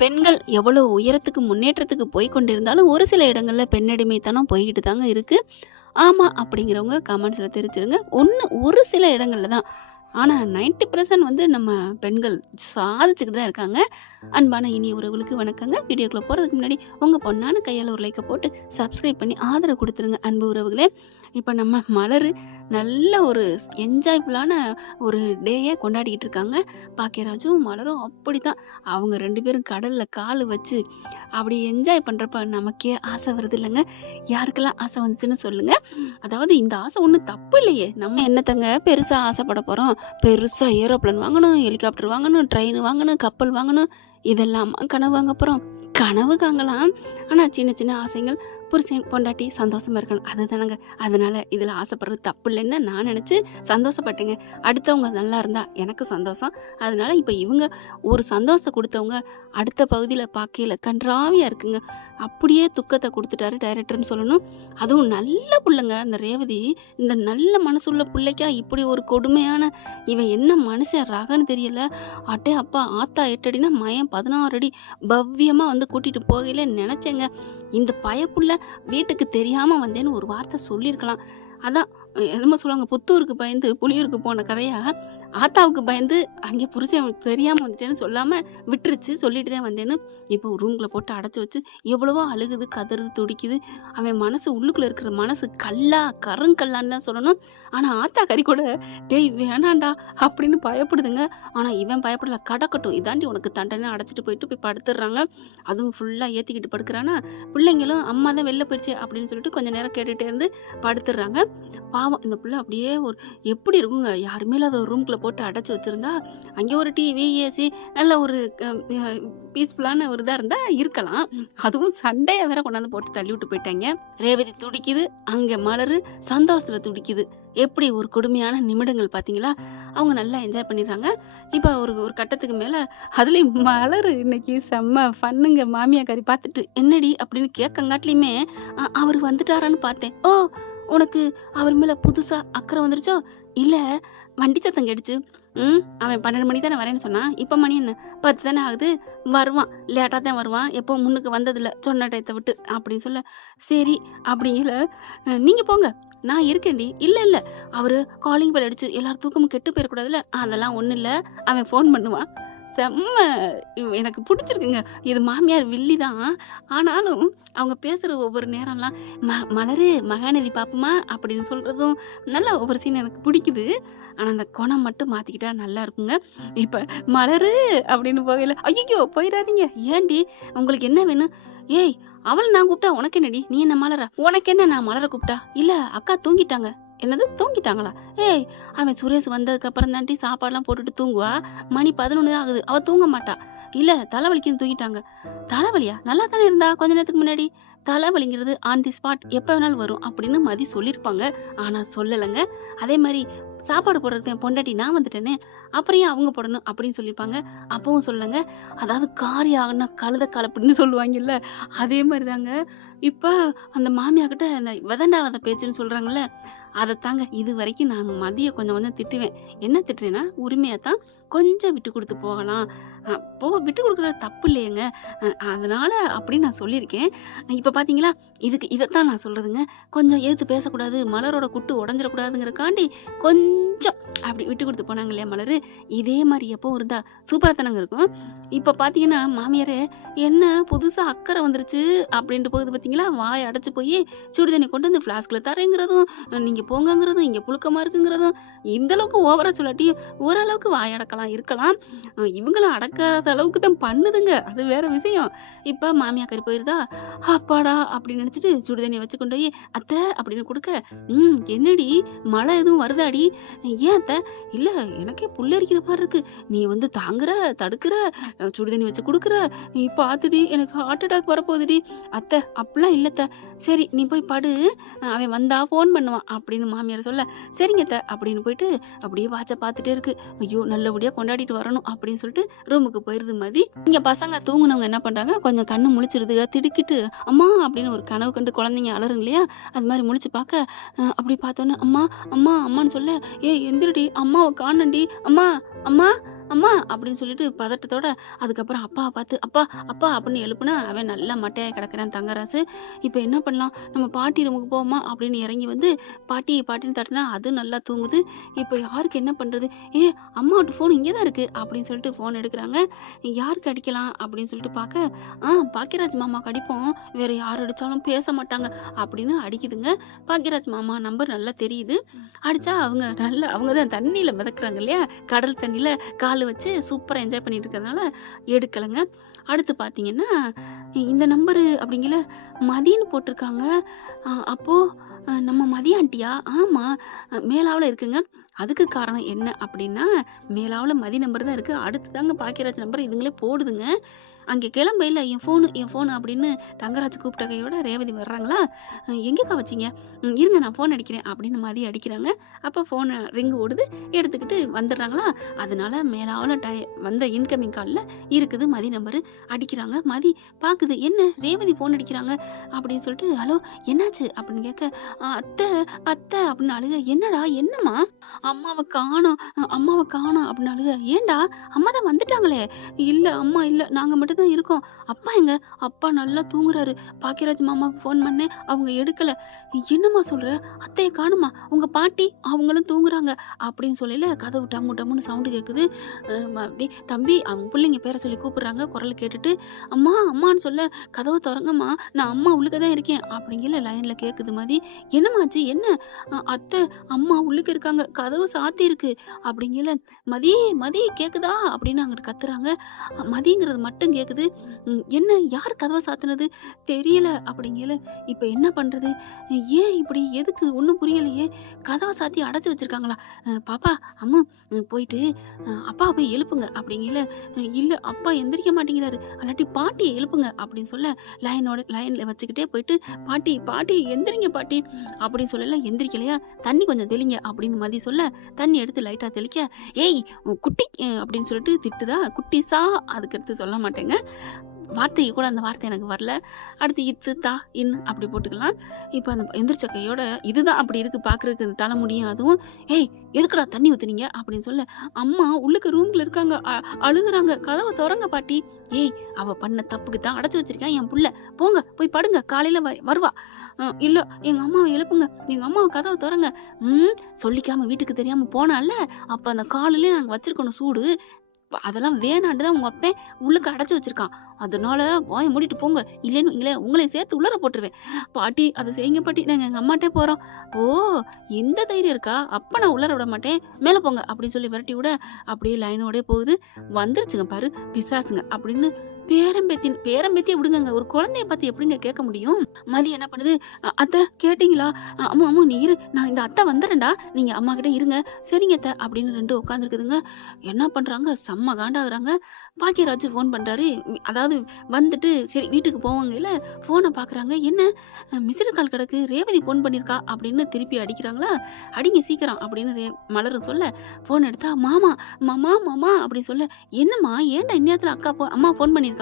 பெண்கள் எவ்வளோ உயரத்துக்கு முன்னேற்றத்துக்கு போய் கொண்டிருந்தாலும் ஒரு சில இடங்கள்ல பெண்ணடிமைத்தனம் போய்கிட்டு தாங்க இருக்கு. ஆமா அப்படிங்கிறவங்க கமெண்ட்ஸ்ல தெரிவிச்சிருங்க. ஒரு சில இடங்கள்ல தான். ஆனா 90% வந்து நம்ம பெண்கள் சாதிச்சுக்கிட்டு தான் இருக்காங்க. அன்பான இனிய உறவுகளுக்கு வணக்கங்க. வீடியோக்குள்ள போறதுக்கு முன்னாடி உங்க பொண்ணான கையால ஒரு லைக்க போட்டு சப்ஸ்கிரைப் பண்ணி ஆதரவு கொடுத்துருங்க அன்பு உறவுகளே. இப்ப நம்ம மலரு நல்ல ஒரு என்ஜாய்ஃபுல்லான ஒரு டேயை கொண்டாடிக்கிட்டு இருக்காங்க. பாக்கியராஜும் மலரும் அப்படித்தான். அவங்க 2 பேரும் கடல்ல காலு வச்சு அப்படி என்ஜாய் பண்றப்ப நமக்கே ஆசை வருது இல்லைங்க. யாருக்கெல்லாம் ஆசை வந்துச்சுன்னு சொல்லுங்க. அதாவது இந்த ஆசை ஒன்றும் தப்பு இல்லையே. நம்ம என்னத்தங்க பெருசா ஆசைப்பட போறோம். பெருசா ஏரோப்ளேன் வாங்கணும், ஹெலிகாப்டர் வாங்கணும், ட்ரெயின் வாங்கணும், கப்பல் வாங்கணும், இதெல்லாம் கனவு வாங்க போறோம். கனவு காங்கலாம். ஆனா சின்ன சின்ன ஆசைகள், புருஷன் பொண்டாட்டி சந்தோஷமா இருக்கணும், அதுதானங்க. அதனால இதுல ஆசைப்படுறது தப்பு இல்லைன்னு நான் நினைச்சு சந்தோஷப்பட்டேங்க. அடுத்தவங்க நல்லா இருந்தா எனக்கு சந்தோஷம். அதனால இப்ப இவங்க ஒரு சந்தோஷத்தை கொடுத்தவங்க அடுத்த பகுதியில பார்க்கையில கன்றாவியா இருக்குங்க. அப்படியே துக்கத்தை கொடுத்துட்டாரு டைரக்டர்னு சொல்லணும். அதுவும் நல்ல புள்ளைங்க அந்த ரேவதி. இந்த நல்ல மனசுள்ள புள்ளைக்கா இப்படி ஒரு கொடுமையான, இவன் என்ன மனுஷன் ரகன்னு தெரியல. அட்டே அப்பா, ஆத்தா 8 அடினா மயம் 16 அடி பவ்யமா வந்து கூட்டிட்டு போகையில நினைச்சேங்க, இந்த பயப்புள்ள வீட்டுக்கு தெரியாம வந்தேன்னு ஒரு வார்த்தை சொல்லியிருக்கலாம். அதான் என்னமோ சொல்லுவாங்க, புத்தூருக்கு பயந்து புளியூருக்கு போன கதையா, ஆத்தாவுக்கு பயந்து அங்கே புருஷன் தெரியாம வந்துட்டேன்னு சொல்லாம விட்டுருச்சு. சொல்லிட்டு தான் வந்தேன்னு இப்போ ரூம்குள்ள போட்டு அடைச்சு வச்சு எவ்வளவோ அழுகுது, கதறுது, துடிக்குது. அவன் மனசு, உள்ளுக்குள்ள இருக்கிற மனசு கருங்கல்லான்னு தான் சொல்லணும். ஆனா ஆத்தா கறி கூட டேய் வேணாண்டா அப்படின்னு பயப்படுதுங்க. ஆனா இவன் பயப்படல. கடக்கட்டும், இதாண்டி உனக்கு தண்டனை, அடைச்சிட்டு போய் படுத்துடுறாங்க. அதுவும் ஃபுல்லா ஏத்திக்கிட்டு படுக்கிறானா. பிள்ளைங்களும் அம்மா தான் வெளில போயிடுச்சு அப்படின்னு சொல்லிட்டு கொஞ்ச நேரம் கேட்டுட்டே இருந்து படுத்துடுறாங்க. பாவம் இந்த பிள்ளை அப்படியே ஒரு எப்படி இருக்குங்க, யாருமே இல்லாத ஒரு ரூம்குள்ள போட்டு அடைச்சு வச்சிருந்தா, அங்கே ஒரு டிவி, ஏசி, நல்ல ஒரு பீஸ்ஃபுல்லான ஒரு இதா இருந்தா இருக்கலாம். அதுவும் சண்டையை வேற கொண்டாந்து போட்டு தள்ளி விட்டு போயிட்டாங்க. ரேவதி துடிக்குது, அங்க மலரு சந்தோஷத்துல துடிக்குது. எப்படி ஒரு கொடுமையான நிமிடங்கள் பாத்தீங்களா. அவங்க நல்லா என்ஜாய் பண்ணிடுறாங்க. இப்ப ஒரு ஒரு கட்டத்துக்கு மேல அதுலயும் மலரு இன்னைக்கு செம்ம ஃபன்னுங்க. மாமியாக்காரி பார்த்துட்டு என்னடி அப்படின்னு கேட்கங்காட்டிலுமே அவர் வந்துட்டாரான்னு பார்த்தேன். ஓ, உனக்கு அவர் மேல புதுசா அக்கறை வந்துருச்சோ? இல்ல, வண்டி சத்தம் கேட்டுச்சு. அவன் 12 மணி தானே வரேன்னு சொன்னான். இப்ப மணி என்ன, 10 தானே ஆகுது. வருவான், லேட்டா தான் வருவான், எப்போ முன்னுக்கு வந்ததில்ல சொன்ன டயத்தை விட்டு அப்படின்னு சொல்ல, சரி அப்படிங்கல. நீங்க போங்க, நான் இருக்கேன்டி. இல்ல இல்ல, அவரு காலிங் பெல் அடிச்சு எல்லாரும் தூக்கமும் கெட்டு போயிடக்கூடாதுல்ல. அதெல்லாம் ஒண்ணும் இல்ல, அவன் ஃபோன் பண்ணுவான். செம்ம எனக்கு பிடிச்சிருக்குங்க. இது மாமியார் வில்லி தான். ஆனாலும் அவங்க பேசுற ஒவ்வொரு நேரம்லாம் மலரு மகாநதி பாப்பமா அப்படின்னு சொல்றதும் நல்லா ஒவ்வொரு சீன் எனக்கு பிடிக்குது. ஆனா அந்த குணம் மட்டும் மாத்திக்கிட்டா நல்லா இருக்குங்க. இப்ப மலரு அப்படின்னு போகையில, ஐயோ போயிடாதீங்க, ஏண்டி உங்களுக்கு என்ன வேணும்? ஏய், அவளை நான் கூப்பிட்டா உனக்கு என்னடி, நீ என்ன மலரா? உனக்கு என்ன நான் மலரை கூப்பிட்டா? இல்ல அக்கா தூங்கிட்டாங்க. என்னது தூங்கிட்டாங்களா? ஏய், அவன் சுரேஷ் வந்ததுக்கு அப்புறம் தாண்டி சாப்பாடுலாம் போட்டுட்டு தூங்குவா. மணி 11 தான் ஆகுது, அவ தூங்க மாட்டா. இல்ல தலைவலிக்குன்னு தூங்கிட்டாங்க. தலைவலியா? நல்லா தானே இருந்தா கொஞ்ச நேரத்துக்கு முன்னாடி. தலைவலிங்கிறது ஆன் தி ஸ்பாட் எப்ப வேணாலும் வரும் அப்படின்னு மதி சொல்லியிருப்பாங்க. ஆனா சொல்லலைங்க. அதே மாதிரி சாப்பாடு போடுறதுக்கு என் பொண்டாட்டி நான் வந்துட்டேனே, அப்புறம் ஏன் அவங்க போடணும் அப்படின்னு சொல்லியிருப்பாங்க. அப்பவும் சொல்லுங்க. அதாவது காரி ஆகுனா கழுத கால் அப்படின்னு சொல்லுவாங்கல்ல, அதே மாதிரி தாங்க. இப்ப அந்த மாமியார்கிட்ட அந்த விதண்டாவாத பேச்சுன்னு சொல்றாங்கல்ல, அதைத்தாங்க இது வரைக்கும் நான் மதிய கொஞ்சம் கொஞ்சம் திட்டுவேன். என்ன திட்டுறேன்னா, உரிமையா தான் கொஞ்சம் விட்டு கொடுத்து போகலாம். விட்டு கொடுக்குறது தப்பு இல்லையேங்க. அதனால அப்படின்னு நான் சொல்லியிருக்கேன். இப்ப பாத்தீங்களா, இதைத்தான் நான் சொல்றதுங்க. கொஞ்சம் எதிர்த்து பேசக்கூடாது, மலரோட குட்டு உடஞ்சிடக்கூடாதுங்கிறக்காண்டி கொஞ்சம் அப்படி விட்டு கொடுத்து போனாங்க இல்லையா மலரு. இதே மாதிரி எப்போ இருந்தா சூப்பரா தானங்க இருக்கும். இப்ப பாத்தீங்கன்னா மாமியாரே என்ன புதுசா அக்கறை வந்துருச்சு அப்படின்ட்டு போகுது பாத்தீங்களா. வாய் அடைச்சு போய் சுடு தண்ணி கொண்டு வந்து பிளாஸ்க்ல தரேங்கிறதும், நீங்க போங்கங்கிறதும், இங்க புழுக்கமா இருக்குங்கிறதும், இந்த அளவுக்கு ஓவரா சொல்லாட்டி ஓரளவுக்கு வாய் அடக்கலாம் இருக்கலாம். இவங்களும் அடக்காத அளவுக்கு தான் பண்ணுதுங்க, அது வேற விஷயம். இப்ப மாமியாக்கறி போயிருதா, அப்பாடா அப்படின்னு நினைச்சிட்டு சுடு தண்ணியை வச்சு கொண்டு போய் அத்தை அப்படின்னு கொடுக்க, என்னடி மழை எதுவும் வருதாடி? ஏன் அத்தை? இல்ல, எனக்கே புல்லரிக்கிற மாதிரி இருக்கு, நீ வந்து தாங்குற தடுக்கிற, சுடு தண்ணி வச்சு கொடுக்குற, நீ பாத்துடி எனக்கு ஹார்ட் அட்டாக் வரப்போகுதுடி. அத்தை அப்படிலாம் இல்லத்த, சரி நீ போய் படு, அவன் வந்தா ஃபோன் பண்ணுவான் அப்படின்னு மாமியார் சொல்ல, சரிங்க அத்தை அப்படின்னு போயிட்டு அப்படியே வாட்சை பார்த்துட்டே இருக்கு. ஐயோ நல்லபடியா கொண்டாடிட்டு வரணும் அப்படின்னு சொல்லிட்டு ரூமுக்கு போயிருது மதி. இங்க பசங்க தூங்குனவங்க என்ன பண்றாங்க, கொஞ்சம் கண்ணு முழிச்சிருதுங்க. திடுக்கிட்டு அம்மா அப்படின்னு ஒரு கனவு கண்டு குழந்தைங்க அலறுங்க இல்லையா, அது மாதிரி முழிச்சு பார்க்க, அப்படி பார்த்தோன்னே அம்மா அம்மா அம்மான்னு சொல்ல, ஏ எந்திரடி, அம்மாவை காணண்டி, அம்மா அம்மா அம்மா அப்படின்னு சொல்லிட்டு பதட்டத்தோட அதுக்கப்புறம் அப்பாவை பார்த்து அப்பா அப்பா அப்படின்னு எழுப்புனா அவன் நல்லா மட்டையாக கிடக்குறான் தங்கராசு. இப்போ என்ன பண்ணலாம், நம்ம பாட்டி ரூமுக்கு போவோமா அப்படின்னு இறங்கி வந்து பாட்டி பாட்டின்னு தட்டினா அது நல்லா தூங்குது. இப்போ யாருக்கு என்ன பண்ணுறது, அம்மாவோட ஃபோன் இங்கே தான் இருக்குது அப்படின்னு சொல்லிட்டு ஃபோன் எடுக்கிறாங்க. யாருக்கு அடிக்கலாம் அப்படின்னு சொல்லிட்டு பார்க்க பாக்கியராஜ் மாமாக்கு அடிப்போம், வேற யார் அடித்தாலும் பேச மாட்டாங்க அப்படின்னு அடிக்குதுங்க. பாக்கியராஜ் மாமா நம்பர் நல்லா தெரியுது. அடித்தா அவங்க தான் தண்ணியில் மிதக்குறாங்க இல்லையா, கடல் தண்ணியில் கால் வச்சு சூப்பராக என்ஜாய் பண்ணிட்டு இருக்கிறதுனால எடுக்கலைங்க. அடுத்து பார்த்தீங்கன்னா இந்த நம்பரு அப்படிங்கிற மதின்னு போட்டிருக்காங்க. அப்போது நம்ம மதி ஆண்டியா? ஆமாம், மேலாவில் இருக்குங்க. அதுக்கு காரணம் என்ன அப்படின்னா மேலாவில் மதி நம்பர் தான் இருக்குது. அடுத்து தாங்க பாக்கியராஜ் நம்பர் இதுங்களே போடுதுங்க. அங்கே கிளம்பையில் என் ஃபோனு அப்படின்னு தங்கராஜ் கூப்பிட்ட கையோட ரேவதி வர்றாங்களா, எங்கேக்கா வச்சிங்க, இருங்க நான் ஃபோன் அடிக்கிறேன் அப்படின்னு மதி அடிக்கிறாங்க. அப்போ ஃபோனை ரிங்கு ஓடுது, எடுத்துக்கிட்டு வந்துடுறாங்களா. அதனால மேலாவில் வந்த இன்கமிங் காலில் இருக்குது மதி நம்பரு. அடிக்கிறாங்க. மதி பார்க்குது, என்ன ரேவதி ஃபோன் அடிக்கிறாங்க அப்படின்னு சொல்லிட்டு ஹலோ என்னாச்சு அப்படின்னு கேட்க அத்தை அத்தை அப்படின்னு அழுக. என்னடா என்னம்மா, அம்மாவை காணோம் அப்படின்னு அழுக. ஏண்டா அம்மா தான் வந்துட்டாங்களே. இல்லை அம்மா இல்லை, நாங்கள் மட்டும் தான் இருக்கோம். அப்பா எங்க, அப்பா நல்லா தூங்குறாரு. பாக்கியராஜ் மாமாவுக்கு ஃபோன் பண்ணேன், அவங்க எடுக்கல. என்னம்மா சொல்ற, அத்தையை காணுமா, உங்க பாட்டி அவங்களும் தூங்குறாங்க அப்படின்னு சொல்லல கதவு டம்மு டம்முன்னு சவுண்டு கேட்குது. அப்படி தம்பி அவங்க பிள்ளைங்க பேரை சொல்லி கூப்பிடுறாங்க. குரல் கேட்டுட்டு அம்மா அம்மான்னு சொல்ல கதவை திறங்கம்மா, நான் அம்மா உள்ளுக்க தான் இருக்கேன் அப்படிங்கிற லைன்ல கேட்குது மதி. என்னமாச்சு என்ன, அத்தை அம்மா உள்ளுக்கு இருக்காங்க, கதவு சாத்தி இருக்கு அப்படிங்கிற மதி மதி கேக்குதா அப்படின்னு அங்கிட்டு கத்துறாங்க. மதிங்கிறது மட்டும் கேக்குது. என்ன, யார் கதவை சாத்துனது தெரியல அப்படிங்கல. இப்ப என்ன பண்றது, ஏன் இப்படி, எதுக்கு ஒன்றும் புரியலையே, கதவை சாத்தி அடைச்சு வச்சிருக்காங்களா. பாப்பா அம்மா போயிட்டு அப்பாவை போய் எழுப்புங்க அப்படிங்கல. இல்ல அப்பா எந்திரிக்க மாட்டேங்கிறாரு, அல்லாட்டி பாட்டியை எழுப்புங்க அப்படின்னு சொல்ல லைன்ல வச்சுக்கிட்டே போயிட்டு பாட்டி பாட்டி எந்திரிங்க பாட்டி அப்படின்னு சொல்லல. எந்திரிக்கலையா, தண்ணி கொஞ்சம் தெளிங்க அப்படின்னு மதி சொல்ல தண்ணி எடுத்து லைட்டா தெளிக்க, ஏய் குட்டி அப்படின்னு சொல்லிட்டு திட்டுதா. குட்டிசா அதுக்கு எடுத்து சொல்ல மாட்டேங்க, வார்த்தைக்கு கூட அந்த வார்த்தை எனக்கு வரல. அடுத்து இத்து தா இன் அப்படி போட்டுக்கலாம். இப்போ அந்த எந்திரிச்ச கையோட இதுதான் அப்படி இருக்கு பார்க்குறதுக்கு, அந்த தலை முடியும். அதுவும் ஏய் எதுக்குடா தண்ணி ஊற்றுனீங்க அப்படின்னு சொல்ல, அம்மா உள்ளுக்கு ரூம்ல இருக்காங்க, அழுகுறாங்க, கதவை திறங்க பாட்டி. ஏய் அவ பண்ண தப்புக்கு தான் அடைச்சி வச்சிருக்கேன் என் புள்ள, போங்க போய் படுங்க, காலையில் வருவா. இல்லை எங்கள் அம்மாவை எழுப்புங்க, எங்கள் அம்மாவை கதவை திறங்க. சொல்லிக்காம வீட்டுக்கு தெரியாமல் போனால, அப்போ அந்த காலையிலே நாங்கள் வச்சிருக்கணும் சூடு, அதெல்லாம் வேணாண்டு தான் உங்க அப்பன் உள்ளுக்கு அடைச்சு வச்சிருக்கான். அதனால வாயை மூடிட்டு போங்க, இல்லைன்னு உங்களையும் சேர்த்து உள்ளர போட்டுருவேன். பாட்டி அதை செய்யுங்க பாட்டி, நாங்கள் எங்கள் அம்மாட்டே போகிறோம். ஓ இந்த தைரியம் இருக்கா, அப்போ நான் உள்ளர விட மாட்டேன், மேலே போங்க அப்படின்னு சொல்லி விரட்டி விட அப்படியே லைனோடே போகுது. வந்துருச்சுங்க பாரு பிசாசுங்க அப்படின்னு. பேரம்பேத்தியை விடுங்க, ஒரு குழந்தைய பார்த்து எப்படிங்க கேட்க முடியும். மதி என்ன பண்ணுது, அத்தை கேட்டீங்களா, அம்மா அம்மா நீ இரு, நான் இந்த அத்தை வந்துடுறேன்டா, நீங்க அம்மா கிட்ட இருங்க. சரிங்க அத்தை அப்படின்னு ரெண்டு உட்காந்துருக்குதுங்க. என்ன பண்றாங்க, செம்ம காண்டாகிறாங்க. பாக்கியராஜ் ஃபோன் பண்றாரு. அதாவது வந்துட்டு சரி வீட்டுக்கு போவாங்க இல்ல, ஃபோனை பாக்குறாங்க. என்ன மிஸ்டு கால் கிடக்கு, ரேவதி ஃபோன் பண்ணிருக்கா அப்படின்னு திருப்பி அடிக்கிறாங்களா. அடிங்க சீக்கிரம் அப்படின்னு மலரும் சொல்ல ஃபோன் எடுத்தா மாமா மாமா மாமா அப்படின்னு சொல்ல, என்னம்மா ஏன்டா இந்நேரத்துல அம்மா ஃபோன் பண்ணிருக்கா.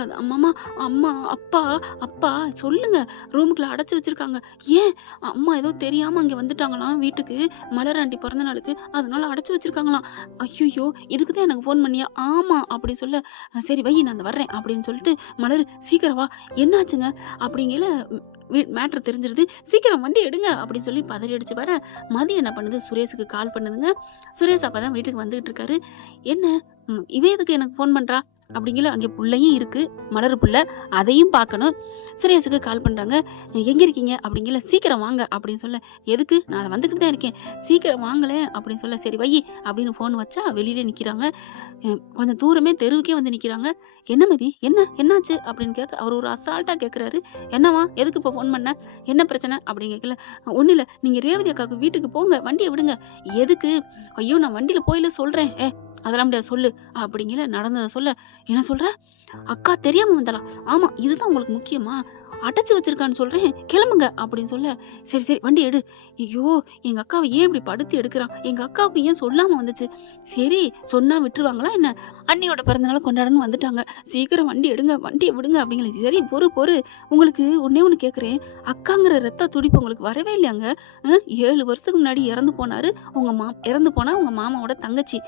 அது அம்மா அம்மா அப்பா அப்பா சொல்லுங்க, ரூமுக்குள்ள அடைச்சு வச்சிருக்காங்க. ஏன் அம்மா ஏதோ தெரியாம அங்க வந்துட்டாங்களாம் வீட்டுக்கு, மலராண்டி பிறந்த நாளுக்கு, அதனால அடைச்சு வச்சிருக்காங்களாம். ஐயோ இதுக்கு தான் எனக்கு ஃபோன் பண்ணியா. ஆமா அப்படி சொல்ல, சரி வை நான் வர்றேன் அப்படின்னு சொல்லிட்டு மலர் சீக்கிரம் வா, என்னாச்சுங்க அப்படிங்கல மேட்ரு தெரிஞ்சிருது. சீக்கிரம் வண்டி எடுங்க அப்படின்னு சொல்லி பதறி அடிச்சு வர மதி என்ன பண்ணுது, சுரேஷுக்கு கால் பண்ணுதுங்க. சுரேஷ் அப்பதான் வீட்டுக்கு வந்துகிட்டு இருக்காரு. என்ன இவ எதுக்கு எனக்கு ஃபோன் பண்றா அப்படிங்கிற, அங்கே பிள்ளையும் இருக்கு மலர் புள்ள, அதையும் பார்க்கணும். சுரேஷுக்கு கால் பண்றாங்க. எங்க இருக்கீங்க அப்படிங்கிற, சீக்கிரம் வாங்க அப்படின்னு சொல்ல, எதுக்கு, நான் வந்துக்கிட்டு தான் இருக்கேன், சீக்கிரம் வாங்கலே அப்படின்னு சொல்ல, சரி வை அப்படின்னு ஃபோன் வச்சா வெளியிலே நிக்கிறாங்க. கொஞ்சம் தூரமே தெருவுக்கே வந்து நிக்கிறாங்க. என்ன மதி என்னாச்சு அப்படின்னு கேட்க, அவர் ஒரு அசால்ட்டா கேட்குறாரு. என்னவா, எதுக்கு இப்போ ஃபோன் பண்ண, என்ன பிரச்சனை அப்படின்னு கேட்கல. ஒன்றும் இல்லை, நீங்கள் ரேவதி அக்காவுக்கு வீட்டுக்கு போங்க, வண்டியை விடுங்க. எதுக்கு, ஐயோ நான் வண்டியில் போயில சொல்கிறேன். அதெல்லாம் முடியாது சொல்லு அப்படிங்கிற நடந்ததை சொல்ல, என்ன சொல்ற, அக்கா தெரியாம வந்தாளா, ஆமா இதுதான் உங்களுக்கு முக்கியமா, அடைச்சு வச்சிருக்கான்னு சொல்றேன், கிளம்புங்க அப்படின்னு சொல்ல, சரி சரி வண்டி எடு. ஐயோ, எங்க அக்காவை ஏன் இப்படி படுத்தி எடுக்கிறான், எங்க அக்காவுக்கு ஏன் சொல்லாம வந்துச்சு, சரி சொன்னா விட்டுருவாங்களா என்ன, அண்ணியோட பிறந்தநாள் கொண்டாடன்னு வந்துட்டாங்க, சீக்கிரம் வண்டி எடுங்க, வண்டியை விடுங்க அப்படிங்கிற. சரி பொறு பொறு, உங்களுக்கு ஒன்னே ஒண்ணு கேக்குறேன், அக்காங்கிற ரத்த துடிப்பு உங்களுக்கு வரவே இல்லையாங்க? 7 வருஷத்துக்கு முன்னாடி இறந்து போனாரு இறந்து போனா உங்க மாமாவோட தங்கச்சி.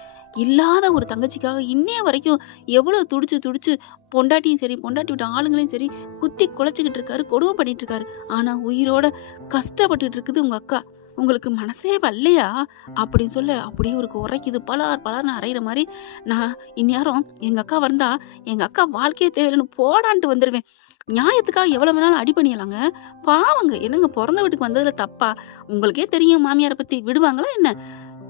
இல்லாத ஒரு தங்கச்சிக்காக இன்னைய வரைக்கும் எவ்வளவு துடிச்சு துடிச்சு பொண்டாட்டியும் சரி, பொண்டாட்டி விட்ட ஆளுங்களையும் சரி குத்தி குலைச்சுக்கிட்டு இருக்காரு, கொடுமை பண்ணிட்டு இருக்காரு. ஆனா உயிரோட கஷ்டப்பட்டுட்டு இருக்குது உங்க அக்கா. உங்களுக்கு மனசே வரலையா அப்படின்னு சொல்ல, அப்படியே ஒரு உரைக்குது, பலார் பலார்னு அரைகிற மாதிரி. நான் இந்நேரம் எங்க அக்கா வந்தா எங்க அக்கா வாழ்க்கையே தேவையில்லைன்னு போடான்ட்டு வந்துருவேன். நியாயத்துக்காக எவ்வளவு வேணாலும் அடி பண்ணிடலாங்க. பாவங்க, என்னங்க பிறந்த வீட்டுக்கு வந்ததுல தப்பா? உங்களுக்கே தெரியும் மாமியாரை பத்தி, விடுவாங்களா என்ன?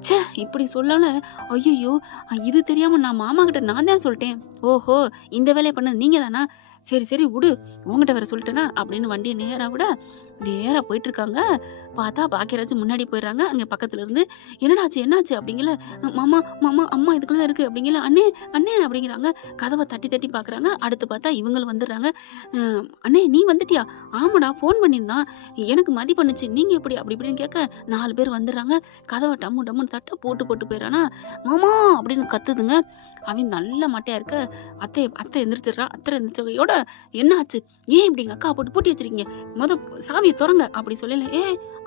ச்சே, இப்படி சொல்லல. ஐயையோ, இது தெரியாம நான் மாமா கிட்ட நான் தான் சொல்லிட்டேன். ஓஹோ, இந்த வேலையை பண்ணது நீங்க தானா? சரி சரி விடு, உங்ககிட்ட வேற சொல்லிட்டேனா அப்படின்னு வண்டியை நேரா விட, நேரா போயிட்டு இருக்காங்க. பார்த்தா பாக்கியராஜ் முன்னாடி போயிடுறாங்க. அங்க பக்கத்துல இருந்து என்னடாச்சு என்னாச்சு அப்படிங்கல. மாமா மாமா அம்மா இதுக்குள்ளதான் இருக்கு அப்படிங்கல. அண்ணே அண்ணே அப்படிங்கிறாங்க. கதவை தட்டி தட்டி பாக்குறாங்க. அடுத்து பார்த்தா இவங்களும் வந்துடுறாங்க. அண்ணே நீ வந்துட்டியா? ஆமாடா, ஃபோன் பண்ணியிருந்தான், எனக்கு மதி பண்ணுச்சு, நீங்க எப்படி அப்படி இப்படின்னு கேட்க 4 பேர் வந்துடுறாங்க. கதவை டம்மு டம்முன்னு தட்ட போட்டு போட்டு போயிடறானா. மாமா அப்படின்னு கத்துதுங்க. அவன் நல்ல மட்டையா இருக்க. அத்தை அத்தை எந்திரிச்சிடுறா. அத்தை எந்திரிச்சவையோட என்ன ஆச்சு, ஏன் இப்படி எங்க அக்கா போட்டு பூட்டி வச்சிருக்கீங்க, சாவியை திறங்க அப்படி சொல்லல.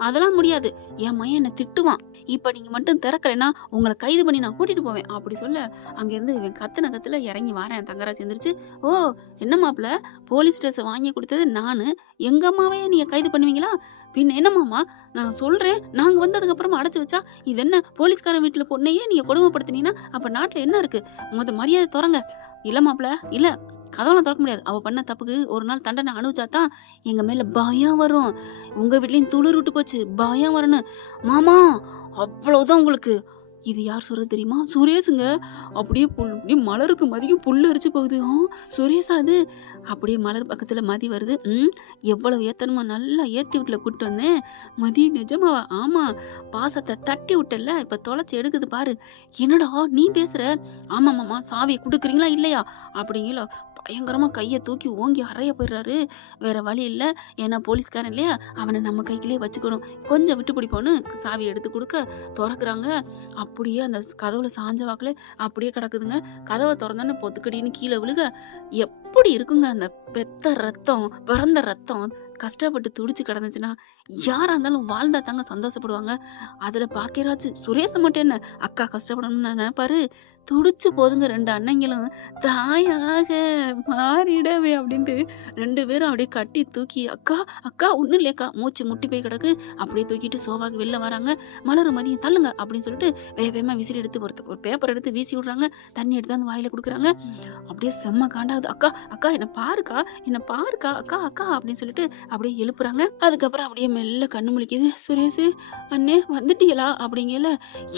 அதெல்லாம் முடியாது, என் மையன் என்ன திட்டுவான், இப்ப நீங்க மட்டும் திறக்கலைன்னா உங்களை கைது பண்ணி நான் கூட்டிட்டு போவேன் அப்படி சொல்ல, அங்க இருந்து இவன் கத்துல இறங்கி வாரேன். தங்கராஜ் எந்திரிச்சு, ஓ என்ன மாப்பிள, போலீஸ் ஸ்டேஷன் வாங்கி கொடுத்தது நானு, எங்க அம்மாவே நீங்க கைது பண்ணுவீங்களா? பின்ன என்ன மாமா, நான் சொல்றேன், நாங்க வந்ததுக்கு அப்புறமா அடைச்சு வச்சா இது என்ன, போலீஸ்காரன் வீட்டுல பொண்ணையே நீங்க கொடுமைப்படுத்தினீங்கன்னா அப்ப நாட்டுல என்ன இருக்கு, மரியாதை திறங்க. இல்ல மாப்பிள, இல்ல கதவெல்லாம் திறக்க முடியாது, அவ பண்ண தப்புக்கு ஒரு நாள் தண்டனை அனுபவிச்சாதான் எங்க மேல பயம் வரும், உங்க வீட்லயும் துளிர் விட்டு போச்சு, பயம் வரணும். மாமா அவ்வளவுதான் உங்களுக்கு. இது யார் சொல்றது தெரியுமா? சுரேஷுங்க. அப்படியே அப்படியே மலருக்கு மதியும் புல்லு அரிச்சு போகுது. சுரேஷா அது? அப்படியே மலர் பக்கத்துல மதி வருது. எவ்வளவு ஏத்தணுமோ நல்லா ஏத்தி வீட்டுல கூட்டு வந்தேன். மதி நிஜமாவா? ஆமா, பாசத்தை தட்டி விட்டல, இப்ப தொலைச்சு எடுக்குது பாரு. என்னடா நீ பேசுற? ஆமா மாமா, சாவியை கொடுக்குறீங்களா இல்லையா அப்படிங்களா. பயங்கரமா கையை தூக்கி ஓங்கி அறைய போயிடுறாரு. வேற வழி இல்ல, ஏன்னா போலீஸ்காரன் இல்லையா, அவனை நம்ம கைக்குள்ளே வச்சுக்கணும், கொஞ்சம் விட்டு பிடிப்போன்னு சாவி எடுத்து கொடுக்க திறக்குறாங்க. அப்படியே அந்த கதவுல சாஞ்ச வாக்குல அப்படியே கிடக்குதுங்க. கதவை திறந்தோன்னு பொத்துக்கடின்னு கீழே விழுக, எப்படி இருக்குங்க அந்த பெத்த ரத்தம், பிறந்த ரத்தம் கஷ்டப்பட்டு துடிச்சு கிடந்துச்சுன்னா யாரா இருந்தாலும் வாழ்ந்தா தாங்க சந்தோஷப்படுவாங்க. அதுல பாக்கியராஜ் சுரேஷ மட்டும் என்ன, அக்கா கஷ்டப்படணும்னு நினைப்பாரு. துடிச்சு போதுங்க 2 அண்ணங்களும், தாயாக மாறிடவே அப்படின்ட்டு 2 பேரும் அப்படியே கட்டி தூக்கி, அக்கா அக்கா ஒண்ணும் இல்லையக்கா, மூச்சு முட்டி போய் கிடக்கு, அப்படியே தூக்கிட்டு சோபாக்கு வெளில வராங்க. மலர் மதியம் தள்ளுங்க அப்படின்னு சொல்லிட்டு வேகமா விசிறி எடுத்து ஒரு பேப்பர் எடுத்து வீசி விடுறாங்க. தண்ணி எடுத்து அந்த வாயில கொடுக்குறாங்க. அப்படியே செம்ம காண்டாகுது. அக்கா அக்கா என்ன பாருக்கா, என்ன பாருக்கா, அக்கா அக்கா அப்படின்னு சொல்லிட்டு அப்படியே எழுப்புறாங்க. அதுக்கப்புறம் அப்படியே மெல்ல கண்ணு முழிக்குது. சுரேஷ் அண்ணே வந்துட்டீங்களா அப்படிங்கல.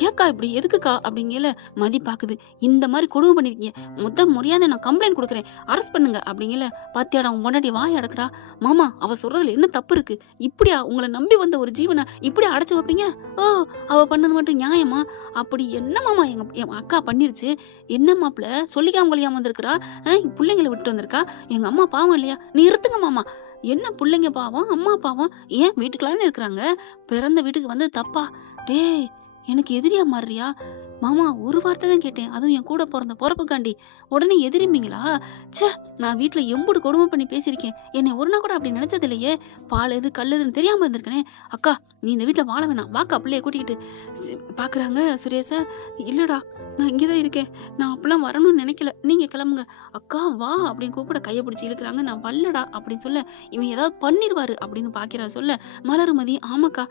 ஏக்கா இப்படி எதுக்குக்கா அப்படிங்கல. மதி பாக்குது, இந்த மாதிரி கொடுமை பண்ணிருக்கீங்க, மரியாதை நான் கம்ப்ளைண்ட் கொடுக்குறேன், அரெஸ்ட் பண்ணுங்க அப்படிங்கல. பாத்தியாடா உன் முன்னாடி வாய் அடக்குடா. மாமா அவ சொல்றதுல என்ன தப்பு இருக்கு, இப்படியா உங்களை நம்பி வந்த ஒரு ஜீவனை இப்படி அடைச்சு வைப்பீங்க? ஓ அவ பண்ணது மட்டும் நியாயமா? அப்படி என்ன மாமா என் அக்கா பண்ணிருச்சு, என்ன மாப்பிள சொல்லிக்காம கொள்ளையாம வந்திருக்கிறா, பிள்ளைங்களை விட்டு வந்திருக்கா, எங்க அம்மா பாவம் இல்லையா? நீ இருத்துங்க மாமா, என்ன பிள்ளைங்க பாவம் அம்மா பாவம், ஏன் வீட்டுக்குள்ளான்னு இருக்கிறாங்க, பிறந்த வீட்டுக்கு வந்து தப்பா? டேய் எனக்கு எதிரியா மாறுறியா? மாமா ஒரு வார்த்தை தான் கேட்டேன், அதுவும் என் கூட பிறந்த பொறப்புக்காண்டி உடனே எதிரிப்பீங்களா? ச்சே, நான் வீட்டுல எம்புடு கொடுமை பண்ணி பேசியிருக்கேன், என்னை ஒரு நாள் கூட அப்படி நினைச்சது இல்லையே, பால் எது கல் எதுன்னு தெரியாம இருந்திருக்கனே. அக்கா நீ இந்த வீட்டுல வாழ வேணாம், வாக்கா பிள்ளைய கூட்டிக்கிட்டு. பாக்குறாங்க சுரேஷ. இல்லடா நான் இங்கேதான் இருக்கேன், நான் அப்பெல்லாம் வரணும்னு நினைக்கல, நீங்க கிளம்புங்க. அக்கா வா அப்படின்னு கூப்பிட கையை பிடிச்சி இழுக்கிறாங்க. நான் வரலடா அப்படின்னு சொல்ல, இவன் ஏதாவது பண்ணிடுவாரு அப்படின்னு பாக்கிறா சொல்ல, மலருமதி ஆமாக்கா,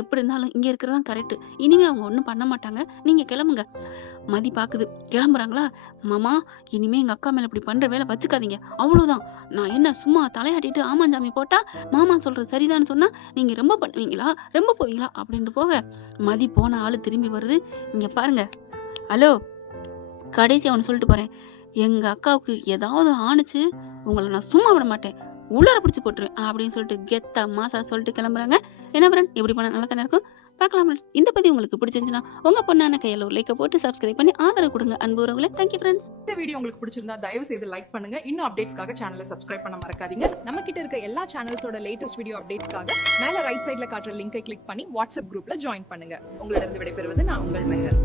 எப்படி இருந்தாலும் இங்க இருக்கிறதான் கரெக்ட், இனிமே அவங்க ஒண்ணும் பண்ண மாட்டாங்க, நீங்க கிளம்புங்க. மதி பாக்குது, கிளம்புறாங்களா. மாமா இனிமே எங்க அக்கா மேல இப்படி பண்ற வேலை வச்சுக்காதீங்க, அவ்வளவுதான். நான் என்ன சும்மா தலையாட்டிட்டு ஆமாஞ்சாமி போட்டா மாமா சொல்றது சரிதான்னு சொன்னா நீங்க ரொம்ப பண்ணுவீங்களா, ரொம்ப போவீங்களா அப்படின்ட்டு போக, மதி போன ஆளு திரும்பி வருது. இங்க பாருங்க, ஹலோ, கடைசி அவனு சொல்லிட்டு போறேன், எங்க அக்காவுக்கு ஏதாவது ஆணுச்சு உங்களை நான் சும்மா விட மாட்டேன், உள்ளார பிடிச்சு போட்டுருவேன் அப்படின்னு சொல்லிட்டு கெத்தா மாசா சொல்லிட்டு கிளம்புறாங்க. என்ன ஃப்ரெண்ட், எப்படி பண்ண நல்லா தானே இருக்கும். பார்க்கலாம் friends. இந்த பதிவு உங்களுக்கு பிடிச்சிருந்துச்சுன்னா உங்க பொண்ணான கையில ஒரு லைக்கை போட்டு சப்ஸ்கிரைப் பண்ணி ஆதரவு கொடுங்க அன்பு உறவுகளே. Thank you friends. இந்த வீடியோ உங்களுக்கு பிடிச்சிருந்தா தயவு செய்து லைக் பண்ணுங்க. இன்னும் அப்டேட்ஸ்க்காக சேனலை சப்ஸ்கிரைப் பண்ண மறக்காதீங்க. நம்ம கிட்ட இருக்க எல்லா சேனல்ஸோட லேட்டஸ்ட் வீடியோ அப்டேட்ஸ்க்காக மேல ரைட் சைடுல காட்டுற லிங்கை கிளிக் பண்ணி வாட்ஸ்அப் குரூப்ல ஜாயின் பண்ணுங்க. உங்களிடம் விடைபெறுவது நான் உங்கள் மெஹர்.